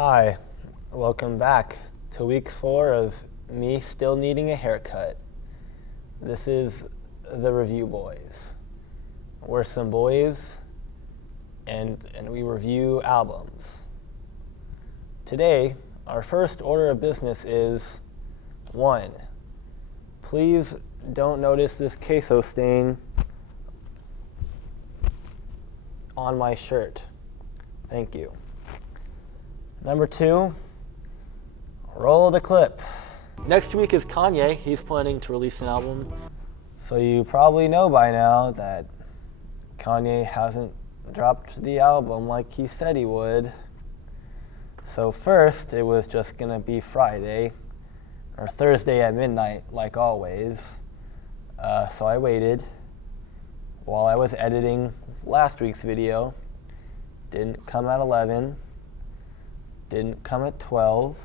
Hi, welcome back to week 4 of me still needing a haircut. This is the Review Boys. We're some boys and we review albums. Today, our first order of business is 1. Please don't notice this queso stain on my shirt. Thank you. Number 2, roll the clip. Next week is Kanye. He's planning to release an album. So you probably know by now that Kanye hasn't dropped the album like he said he would. So first, it was just gonna be Friday, or Thursday at midnight, like always. So I waited while I was editing last week's video. Didn't come at 11. Didn't come at 12,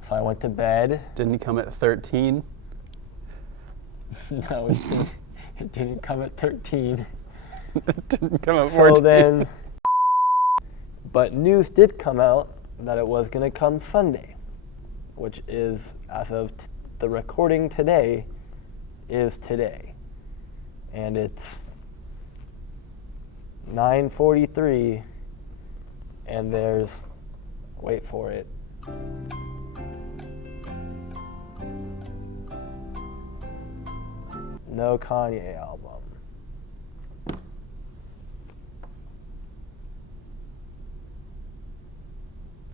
so I went to bed. Didn't come at 13? No, it didn't come at 13. It didn't come at 14. So then, but news did come out that it was going to come Sunday, which is, as of the recording today, is today. And it's 9:43, and there's, wait for it, no Kanye album.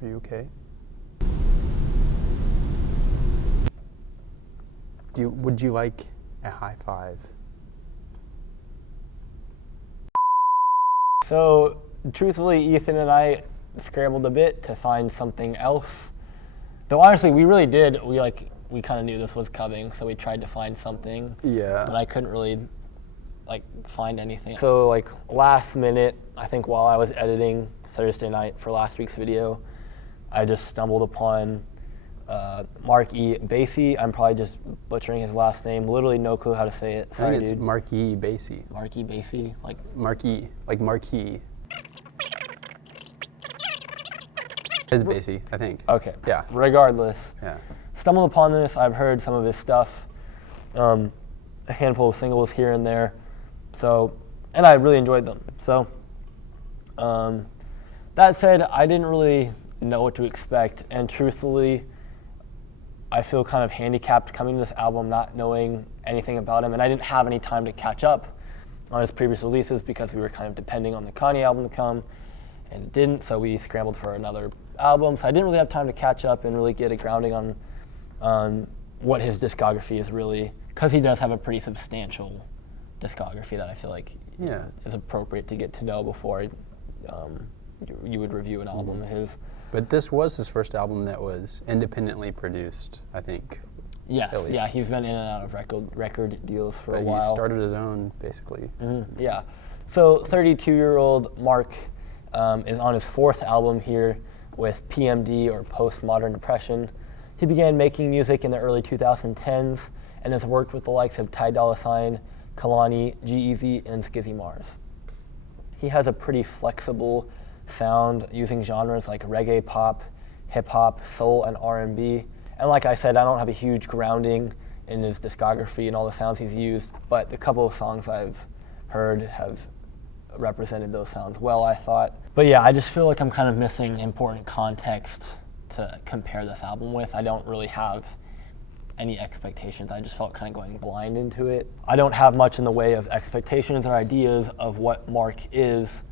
Are you okay? Would you like a high five? So, truthfully, Ethan and I scrambled a bit to find something else. Though honestly, we really did. We kind of knew this was coming, so we tried to find something. Yeah. But I couldn't really find anything. So last minute, I think while I was editing Thursday night for last week's video, I just stumbled upon Marc Bassy. I'm probably just butchering his last name. Literally no clue how to say it. Sorry, I think it's Marc Bassy. Marc Bassy, Marquee, like Marquee. It's Bassy, I think. Okay. Yeah. Regardless. Yeah. Stumbled upon this. I've heard some of his stuff, a handful of singles here and there. So, and I really enjoyed them. So, that said, I didn't really know what to expect, and truthfully, I feel kind of handicapped coming to this album not knowing anything about him, and I didn't have any time to catch up on his previous releases because we were kind of depending on the Kanye album to come, and it didn't, so we scrambled for another album, so I didn't really have time to catch up and really get a grounding on what his discography is really, because he does have a pretty substantial discography that I feel like is appropriate to get to know before you would review an album of his. But this was his first album that was independently produced, I think. Yes, yeah, he's been in and out of record deals for a while. He started his own, basically. Mm-hmm, yeah. So 32-year-old Marc is on his 4th album here with PMD, or Postmodern Depression. He began making music in the early 2010s and has worked with the likes of Ty Dolla $ign, Kalani, G-Eazy, and Skizzy Mars. He has a pretty flexible sound using genres like reggae pop, hip-hop, soul, and R&B. And like I said, I don't have a huge grounding in his discography and all the sounds he's used, but the couple of songs I've heard have represented those sounds well, I thought. But yeah, I just feel like I'm kind of missing important context to compare this album with. I don't really have any expectations. I just felt kind of going blind into it. I don't have much in the way of expectations or ideas of what Marc is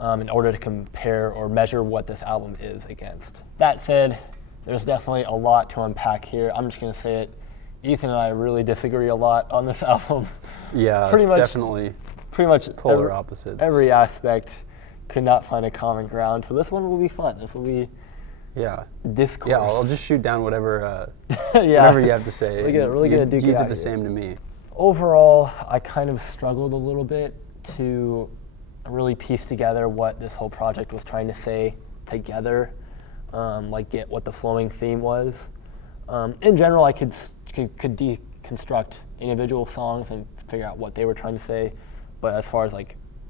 in order to compare or measure what this album is against. That said, there's definitely a lot to unpack here. I'm just going to say it. Ethan and I really disagree a lot on this album. Yeah, definitely. Pretty much polar opposites. Every aspect could not find a common ground. So this one will be fun. This will be discourse. Yeah, I'll just shoot down whatever whatever you have to say. Really gonna duke it out. You did the same to me. Overall, I kind of struggled a little bit to really piece together what this whole project was trying to say together, get what the flowing theme was. In general, I could deconstruct individual songs and figure out what they were trying to say, but as far as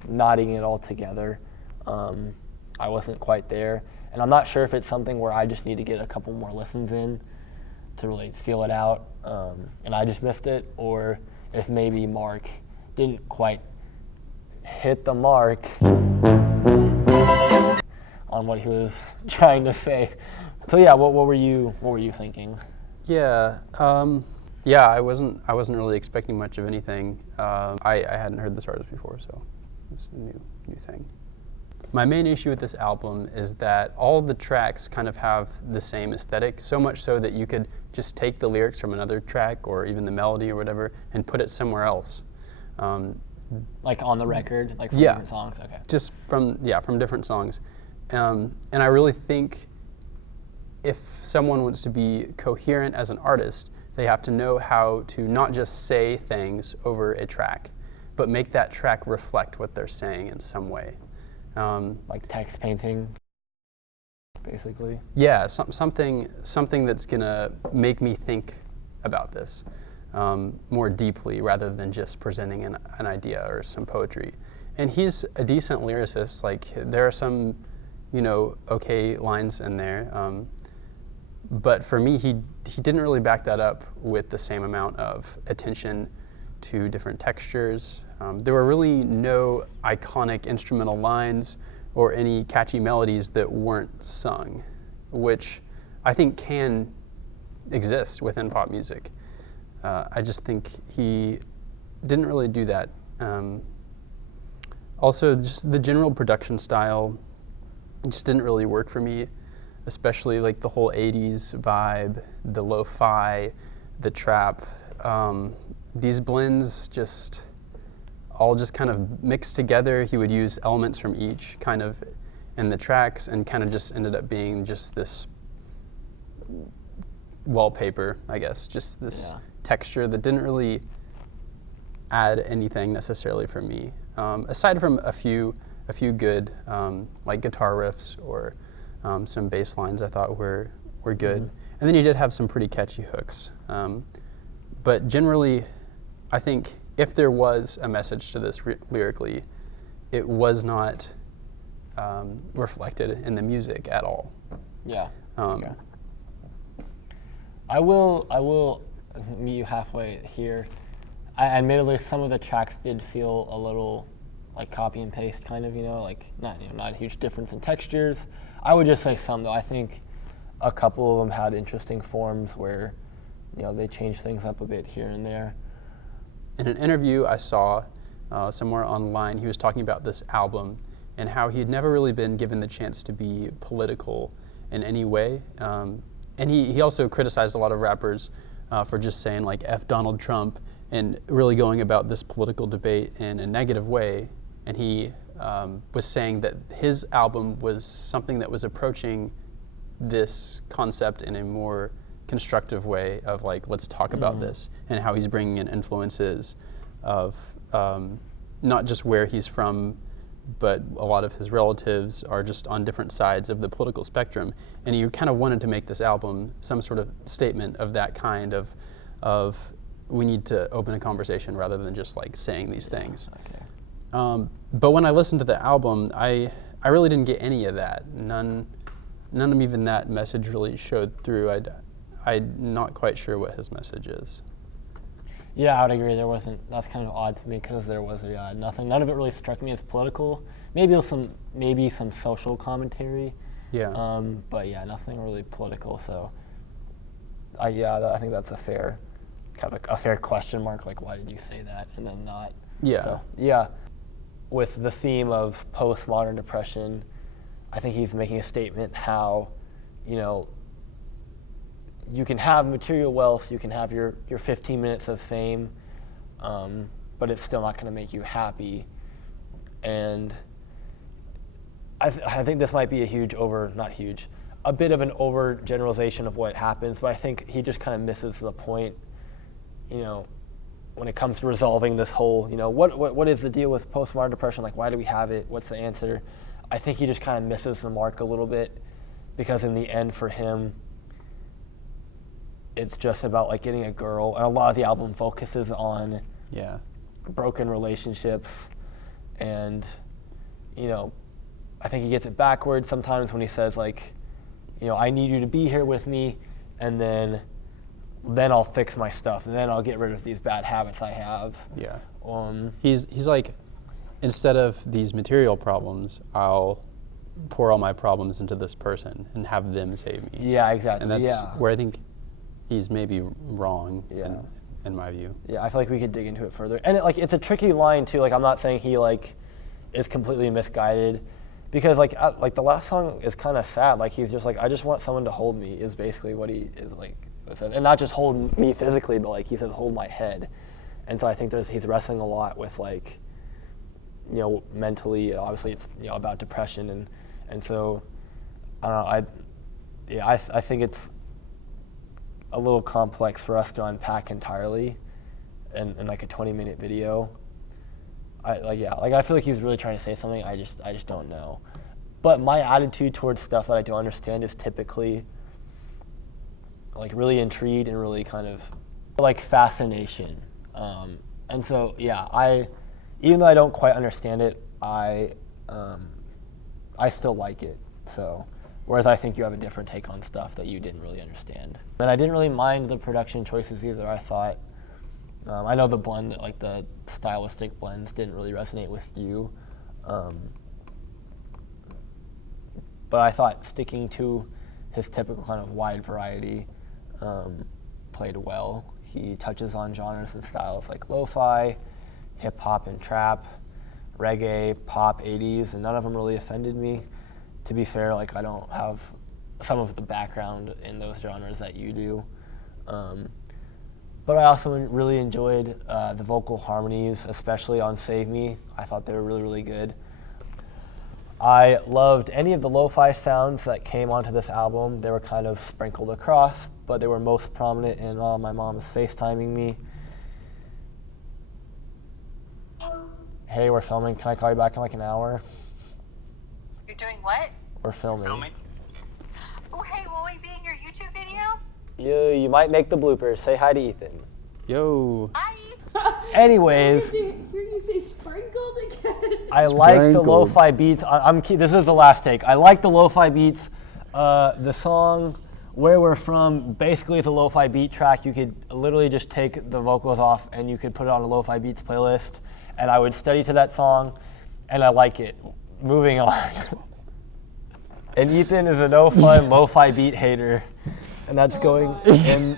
knotting it all together, I wasn't quite there. And I'm not sure if it's something where I just need to get a couple more listens in to really feel it out, and I just missed it, or if maybe Marc didn't quite hit the mark on what he was trying to say. So yeah, what were you thinking? Yeah, yeah. I wasn't really expecting much of anything. I hadn't heard this artist before, so it's a new thing. My main issue with this album is that all the tracks kind of have the same aesthetic, so much so that you could just take the lyrics from another track or even the melody or whatever and put it somewhere else. Like on the record, like from Yeah. different songs? Okay. Just from different songs. And I really think if someone wants to be coherent as an artist, they have to know how to not just say things over a track, but make that track reflect what they're saying in some way. Like text painting, basically. Yeah, something that's gonna make me think about this more deeply rather than just presenting an idea or some poetry. And he's a decent lyricist. Like, there are some, okay lines in there. But for me, he didn't really back that up with the same amount of attention to different textures. There were really no iconic instrumental lines or any catchy melodies that weren't sung, which I think can exist within pop music. I just think he didn't really do that. Also, just the general production style just didn't really work for me, especially like the whole 80s vibe, the lo-fi, the trap. These blends all just kind of mixed together. He would use elements from each kind of in the tracks and kind of just ended up being just this wallpaper, I guess, just this texture that didn't really add anything necessarily for me. Aside from a few good like guitar riffs or some bass lines I thought were good. Mm-hmm. And then he did have some pretty catchy hooks. But generally, I think if there was a message to this lyrically, it was not reflected in the music at all. Yeah. Okay. I will meet you halfway here. Admittedly, some of the tracks did feel a little like copy and paste, kind of, like not a huge difference in textures. I would just say some, though. I think a couple of them had interesting forms where, they changed things up a bit here and there. In an interview I saw somewhere online, he was talking about this album and how he had never really been given the chance to be political in any way. And he also criticized a lot of rappers for just saying like F Donald Trump and really going about this political debate in a negative way. And he was saying that his album was something that was approaching this concept in a more constructive way of like, let's talk about this, and how he's bringing in influences of not just where he's from, but a lot of his relatives are just on different sides of the political spectrum. And he kind of wanted to make this album some sort of statement of that kind of we need to open a conversation rather than just like saying these things. Okay. But when I listened to the album, I really didn't get any of that. None of even that message really showed through. I'm not quite sure what his message is. Yeah, I would agree. That's kind of odd to me because there was nothing. None of it really struck me as political. Maybe some social commentary. Yeah. But yeah, nothing really political. So, I think that's a fair question mark. Like, why did you say that and then not? Yeah. So, yeah. With the theme of postmodern depression, I think he's making a statement how, you can have material wealth, you can have your 15 minutes of fame, but it's still not going to make you happy. And I think this might be a bit of an overgeneralization of what happens, but I think he just kind of misses the point, when it comes to resolving this whole, what is the deal with postmodern depression? Like, why do we have it? What's the answer? I think he just kind of misses the mark a little bit, because in the end for him, it's just about like getting a girl, and a lot of the album focuses on broken relationships, and I think he gets it backwards sometimes when he says like I need you to be here with me, and then I'll fix my stuff, and then I'll get rid of these bad habits I have. Yeah. He's like, instead of these material problems, I'll pour all my problems into this person and have them save me. Yeah, exactly. And that's where I think he's maybe wrong in my view. Yeah, I feel like we could dig into it further. And it's a tricky line too. Like, I'm not saying he is completely misguided, because the last song is kind of sad. Like, he's just like, I just want someone to hold me, is basically what he is like, and not just hold me physically, but like he says, hold my head. And so I think he's wrestling a lot with mentally. Obviously, it's about depression, and so I don't know. I think it's a little complex for us to unpack entirely in like a 20-minute video. I feel like he's really trying to say something. I just don't know. But my attitude towards stuff that I don't understand is typically like really intrigued and really kind of like fascination. And so even though I don't quite understand it, I still like it. So, whereas I think you have a different take on stuff that you didn't really understand. And I didn't really mind the production choices either. I thought, I know the blend, like the stylistic blends, didn't really resonate with you. But I thought sticking to his typical kind of wide variety played well. He touches on genres and styles like lo-fi, hip-hop and trap, reggae, pop, 80s, and none of them really offended me. To be fair, I don't have some of the background in those genres that you do. But I also really enjoyed the vocal harmonies, especially on Save Me. I thought they were really, really good. I loved any of the lo-fi sounds that came onto this album. They were kind of sprinkled across, but they were most prominent in My Mom's FaceTiming Me. Hey, we're filming. Can I call you back in an hour? You're doing what? We're filming. Oh, hey, will we be in your YouTube video? You might make the bloopers. Say hi to Ethan. Yo. Hi. Anyways, So hear you say sprinkled again. I like the lo-fi beats. This is the last take. I like the lo-fi beats. The song Where We're From basically is a lo-fi beat track. You could literally just take the vocals off and you could put it on a lo-fi beats playlist, and I would study to that song, and I like it. Moving on. And Ethan is a no-fun lo-fi beat hater, and that's going in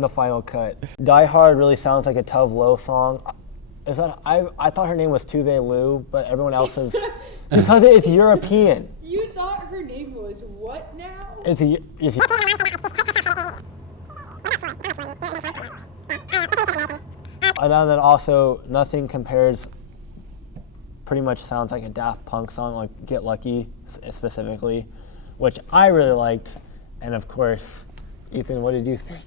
the final cut. Die Hard really sounds like a Tove Lo song. I thought her name was Tuve Lu, but everyone else is because it's European. You thought her name was what now? Is he? And then also, Nothing Compares pretty much sounds like a Daft Punk song, like Get Lucky specifically, which I really liked. And of course, Ethan, what did you think?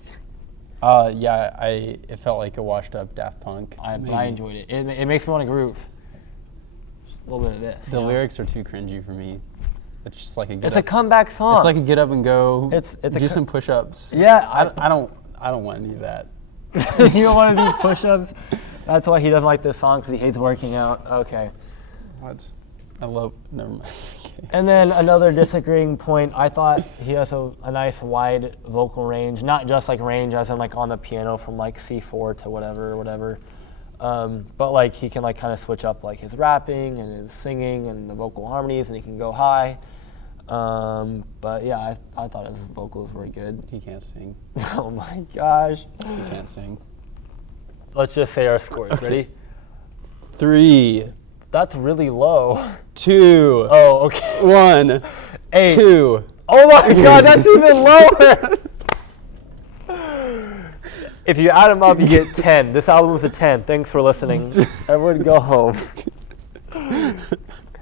It felt like a washed up Daft Punk. I enjoyed it. It makes me want to groove. Just a little bit of this. The lyrics are too cringy for me. It's just like It's a comeback song. It's like a get up and go. It's do some push-ups. Yeah, I don't want any of that. You don't want to do push-ups? That's why he doesn't like this song, because he hates working out. Okay. What? Never mind. And then another disagreeing point, I thought he has a nice wide vocal range, not just like range as in like on the piano from like C4 to whatever. But like he can like kind of switch up like his rapping and his singing and the vocal harmonies, and he can go high. But yeah, I thought his vocals were good. He can't sing. Oh my gosh. He can't sing. Let's just say our scores. Okay. Ready? 3. That's really low. 2. Oh, okay. 1. 8. 2. Oh my god, that's even lower. If you add them up, you get 10. This album was a 10. Thanks for listening. Everyone go home.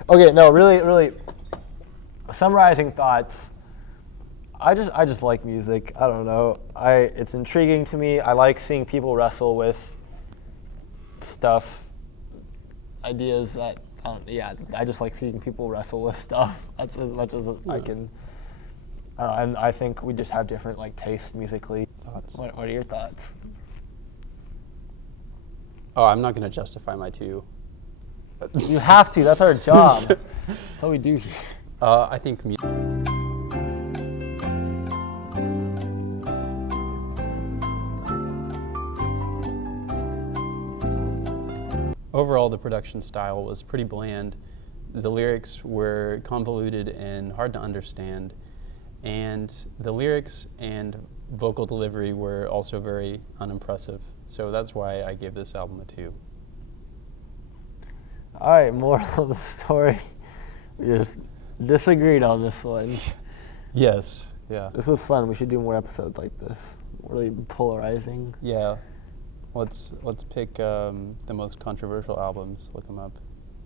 Okay, no, really, summarizing thoughts. I just like music. I don't know. It's intriguing to me. I like seeing people wrestle with stuff, ideas that, I just like seeing people wrestle with stuff. That's as much as I can. And I think we just have different like tastes musically. Thoughts? What are your thoughts? Oh, I'm not going to justify my 2. You have to. That's our job. That's what we do here. I think music. Overall, the production style was pretty bland. The lyrics were convoluted and hard to understand. And the lyrics and vocal delivery were also very unimpressive. So that's why I gave this album a 2. All right, moral of the story. We just disagreed on this one. Yes, yeah. This was fun. We should do more episodes like this. Really polarizing. Yeah. Let's pick the most controversial albums. Look them up.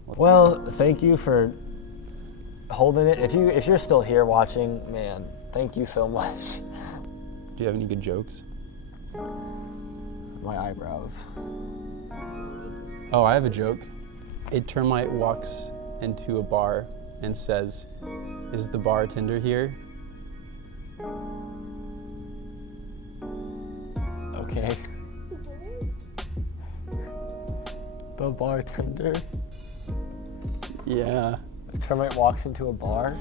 Well, thank you for holding it. If you're still here watching, man, thank you so much. Do you have any good jokes? My eyebrows. Oh, I have a joke. A termite walks into a bar and says, "Is the bartender here?" Okay. The bartender. Yeah. A termite walks into a bar.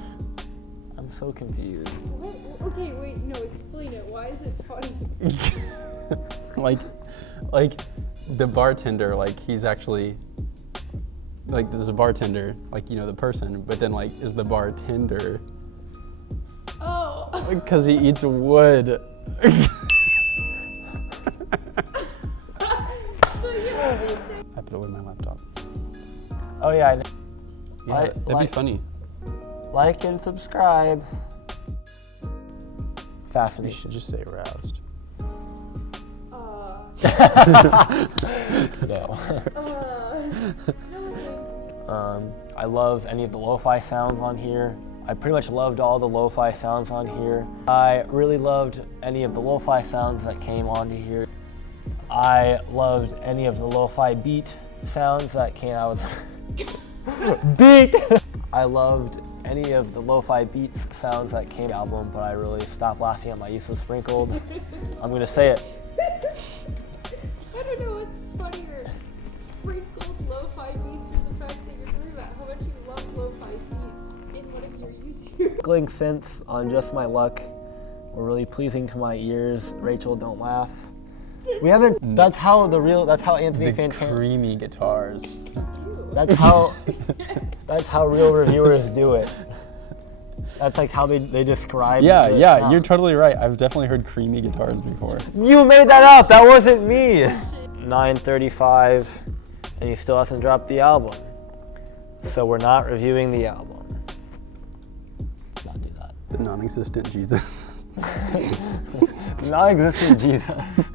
I'm so confused. What? Okay, wait, no, explain it. Why is it funny? like the bartender, like he's actually, like there's a bartender, like you know the person, but then like is the bartender. Oh. Because he eats wood. So yeah, what do you say? I put away my laptop. Oh yeah, I know. Yeah, that'd be funny. Like and subscribe. You Fascinating. should just say aroused. No. No. I love any of the lo-fi sounds on here. I pretty much loved all the lo-fi sounds on here. I really loved any of the lo-fi sounds that came onto here. I loved any of the lo-fi beat sounds that came out. Beat! I loved any of the lo-fi beats sounds that came album, but I really stopped laughing at my use of sprinkled. I'm gonna say it. I don't know what's funnier, sprinkled lo-fi beats or the fact that you're talking about how much you love lo-fi beats in one of your YouTube. Sprinkling synths on Just My Luck were really pleasing to my ears. Rachel, don't laugh. We haven't. That's how Anthony The Fantana. creamy guitars. That's how real reviewers do it. That's like how they describe. Yeah, the yeah, sound. you're totally right. I've definitely heard creamy guitars before. You made that up. That wasn't me. 9:35, and he still hasn't dropped the album. So we're not reviewing the album. Let's not do that. The non-existent Jesus. Non-existent Jesus.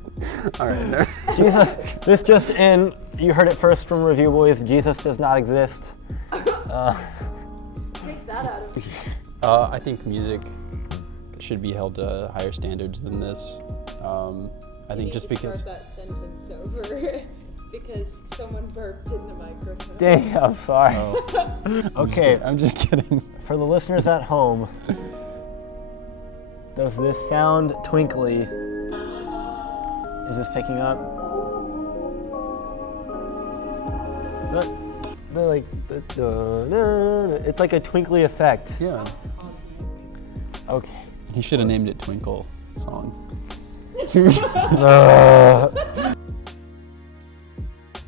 All right. No. Jesus, this just in. You heard it first from Review Boys. Jesus does not exist. Take that out of me. I think music should be held to higher standards than this. I think just because. Start that sentence over because someone burped in the microphone. Dang, I'm sorry. Oh. Okay, I'm just kidding. for the listeners at home, does this sound twinkly? Is this picking up? It's like a twinkly effect. Yeah. Okay. He should have named it Twinkle Song.